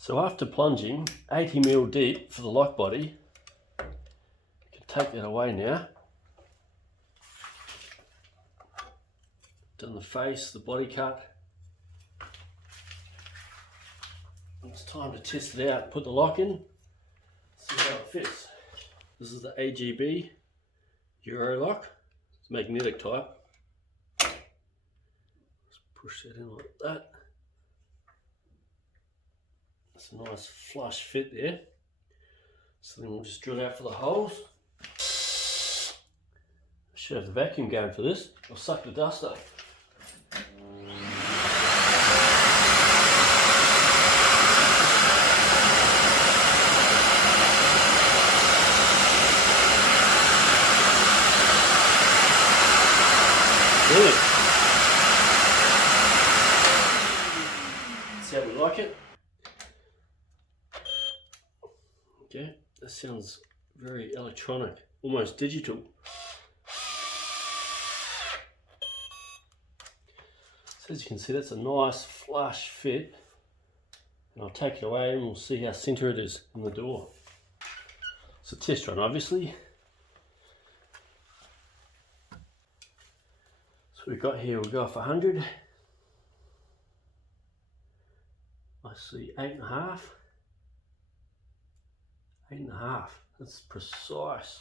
So after plunging 80mm deep for the lock body, you can take that away now. Done the face, the body cut. It's time to test it out, put the lock in, see how it fits. This is the AGB Euro lock. It's magnetic type. Just push that in like that. It's a nice flush fit there. So then we'll just drill out for the holes. I should have the vacuum going for this. I'll suck the dust up. Good. See how we like it. Okay, that sounds very electronic, almost digital. So as you can see, that's a nice flush fit. And I'll take it away and we'll see how centre it is in the door. It's a test run, obviously. So we've got here, we'll go off 100. I see 8.5. 8.5, that's precise.